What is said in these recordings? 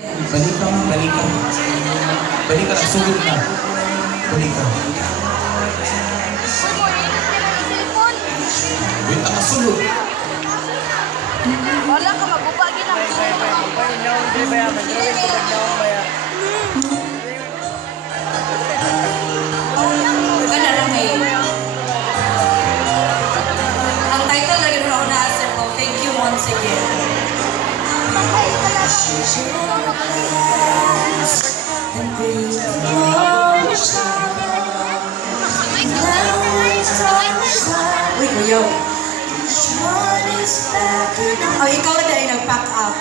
Balik ka man, balik ka. Balik ka, nagsugod na. Balik ka. Wait, nakasulod. Wala ka magupagin ang Ganda lang eh. Ang title na rin ako na-answer ko, thank you once again. Uy, kuyo. Oh, ikaw na yung nag-pack up.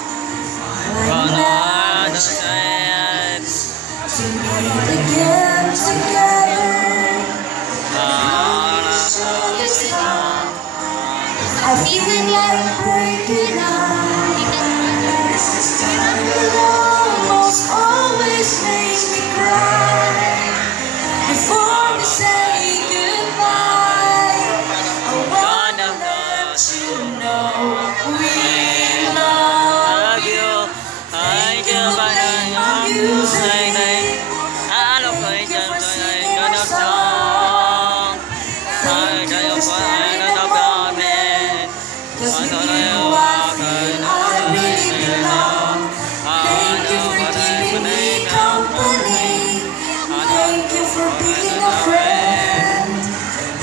I feel like breaking up. It almost always makes me cry. Before we say goodbye, I wanna let you know we love you. Thank you for playing my music. Thank you for singing my song. Thank you for sharing the moment. 'Cause with you I feel I really belong. Thank you for keeping me company. Thank you for being a friend.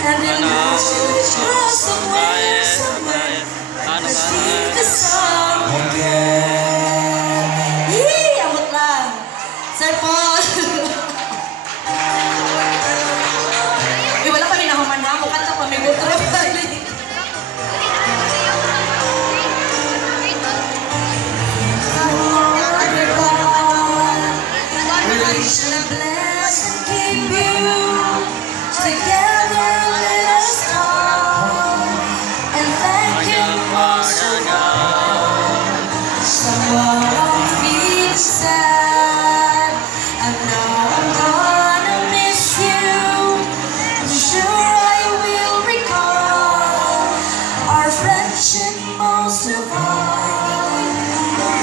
And in just somewhere, let's leave the song again. Yee! Abot lang. Sir Paul. Wala pa rin nahuman na. Mukha pa may gutro. Should bless and keep you together, let us talk. And thank you for so long. Someone won't feel sad. I know I'm gonna miss you. I'm sure I will recall our friendship most of all.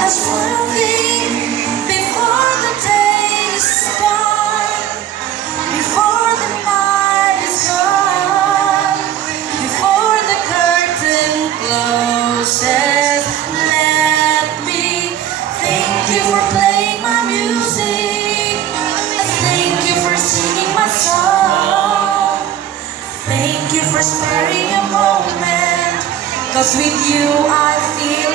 As one thing before the day. Before the night is gone, before the curtain closes, let me thank you for playing my music. Thank you for singing my song. Thank you for sparing a moment, 'cause with you I feel